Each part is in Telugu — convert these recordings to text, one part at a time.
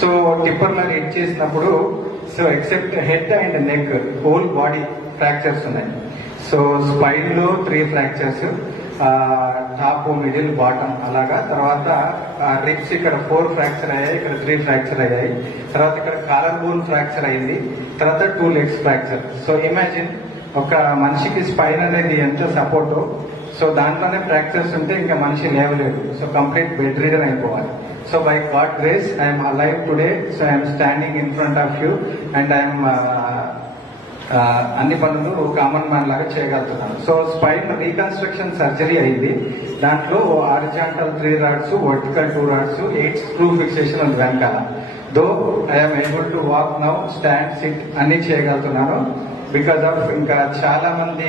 సో టిప్పర్లో హిట్ చేసినప్పుడు so except head and neck whole body fractures ఉన్నాయి. సో స్పైన్ లో 3 ఫ్రాక్చర్స్, టాప్ మిడిల్ బాటమ్ అలాగా. తర్వాత రిప్స్ ఇక్కడ 4 ఫ్రాక్చర్ అయ్యాయి, ఇక్కడ 3 ఫ్రాక్చర్ అయ్యాయి. తర్వాత ఇక్కడ కాలర్ బోన్ ఫ్రాక్చర్ అయింది, తర్వాత 2 లెగ్స్ ఫ్రాక్చర్. సో ఇమాజిన్ ఒక మనిషికి స్పైన్ అనేది ఎంత సపోర్టో, సో దాంట్లోనే ఫ్రాక్చర్స్ ఉంటే ఇంకా మనిషి లేవలేదు. సో కంప్లీట్ బెడ్ రీడన్ అయిపోవాలి. So by God grace I'm alive today. So I'm standing in front of you and I'm అన్ని పనులు కామన్ మ్యాన్ లాగా చేయగలుగుతున్నాను. సో స్పైన్ రీకన్స్ట్రక్షన్ సర్జరీ అయింది. దాంట్లో horizontal 3 rods, vertical 2 rods, 8 screw fixation ఉంది వెనకాల. Though I'm able to walk now, stand, SIT అన్ని చేయగలుగుతున్నాను. బికాస్ ఆఫ్ ఇంకా చాలా మంది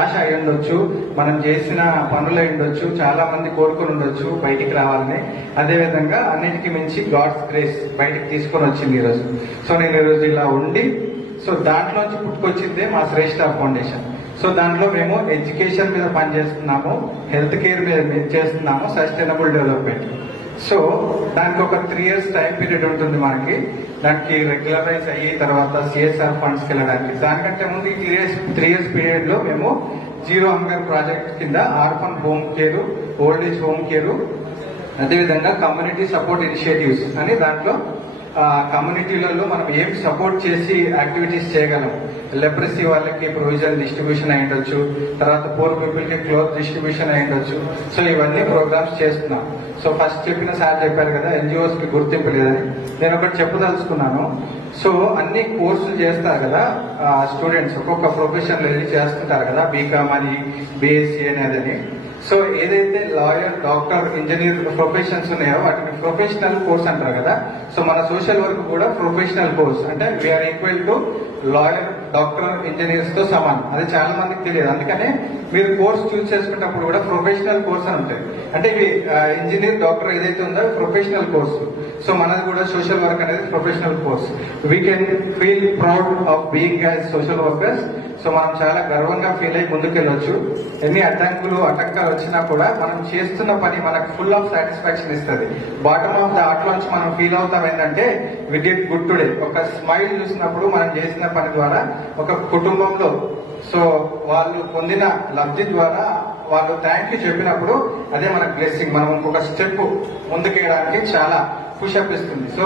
ఆశ అయి ఉండొచ్చు, మనం చేసిన పనులు అయి ఉండొచ్చు, చాలా మంది కోరుకుని ఉండొచ్చు బయటికి రావాలని. అదేవిధంగా అన్నిటికీ మించి గాడ్స్ గ్రేస్ బయటికి తీసుకొని వచ్చింది ఈరోజు. సో నేను ఈరోజు ఇలా ఉండి, సో దాంట్లోంచి పుట్టుకొచ్చిందే మా శ్రేష్ఠ ఫౌండేషన్. సో దాంట్లో మేము ఎడ్యుకేషన్ మీద పనిచేస్తున్నాము, హెల్త్ కేర్ మీద చేస్తున్నాము, సస్టైనబుల్ డెవలప్మెంట్. సో దానికి ఒక 3 years టైం పీరియడ్ ఉంటుంది మనకి. దానికి రెగ్యులరైజ్ అయ్యి తర్వాత సిఎస్ఆర్ ఫండ్స్కి వెళ్ళడానికి. దానికంటే ముందు ఈ 3 years పీరియడ్ లో మేము జీరో హంగర్ ప్రాజెక్ట్ కింద orphan home care, old age home care, అదేవిధంగా కమ్యూనిటీ సపోర్ట్ ఇనిషియేటివ్స్ అని దాంట్లో కమ్యూనిటీలలో మనం ఏం సపోర్ట్ చేసి యాక్టివిటీస్ చేయగలం. లెప్రసీ వాళ్ళకి ప్రొవిజన్ డిస్ట్రిబ్యూషన్ అయి ఉండొచ్చు, తర్వాత పూర్ పీపుల్ కి క్లోత్ డిస్ట్రిబ్యూషన్ అయి ఉండొచ్చు. సో ఇవన్నీ ప్రోగ్రామ్స్ చేస్తున్నాం. సో ఫస్ట్ చెప్పిన సార్ చెప్పారు కదా ఎన్జిఓస్ కి గుర్తింపు లేదని, నేను ఒకటి చెప్పదలుచుకున్నాను. సో అన్ని కోర్సులు చేస్తారు కదా స్టూడెంట్స్, ఒక్కొక్క ప్రొఫెషన్ వెళ్ళి చేస్తుంటారు కదా, బీకామ్ అని, బీఎస్సీ అనేదని. సో ఏదైతే లాయర్, డాక్టర్, ఇంజనీర్ ప్రొఫెషన్స్ ఉన్నాయో వాటిని ప్రొఫెషనల్ కోర్స్ అంటారు కదా. సో మన సోషల్ వర్క్ కూడా ప్రొఫెషనల్ కోర్స్, అంటే we are equal to lawyer, doctor, engineers తో సమానం. అది చాలా మందికి తెలియదు. అందుకనే మీరు కోర్స్ చూస్ చేసుకున్నప్పుడు కూడా ప్రొఫెషనల్ కోర్స్ అని ఉంటాయి. అంటే ఇవి ఇంజనీర్, డాక్టర్ ఏదైతే ఉందో ప్రొఫెషనల్ కోర్సు. సో మనది కూడా సోషల్ వర్క్ అనేది professional course. We can feel proud of being as social workers. So మనం చాలా గర్వంగా ఫీల్ అయ్యి ముందుకెళ్ళొచ్చు. ఎన్ని అడ్డంకులు ఆటంకాలు వచ్చినా కూడా మనం చేస్తున్న పని మనకు ఫుల్ ఆఫ్ సాటిస్ఫాక్షన్ ఇస్తుంది. బాటమ్ ఆఫ్ ద ఆర్ట్ నుంచి మనం ఫీల్ అవుతాం ఏంటంటే వి డిడ్ గుడ్ టుడే. ఒక స్మైల్ చూసినప్పుడు మనం చేసిన పని ద్వారా ఒక కుటుంబంలో సో వాళ్ళు పొందిన లబ్ధి ద్వారా వాళ్ళు థ్యాంక్ యూ చెప్పినప్పుడు అదే మనకు బ్లెస్సింగ్. మనం ఇంకొక స్టెప్ ముందుకేయడానికి చాలా పుషప్ ఇస్తుంది. సో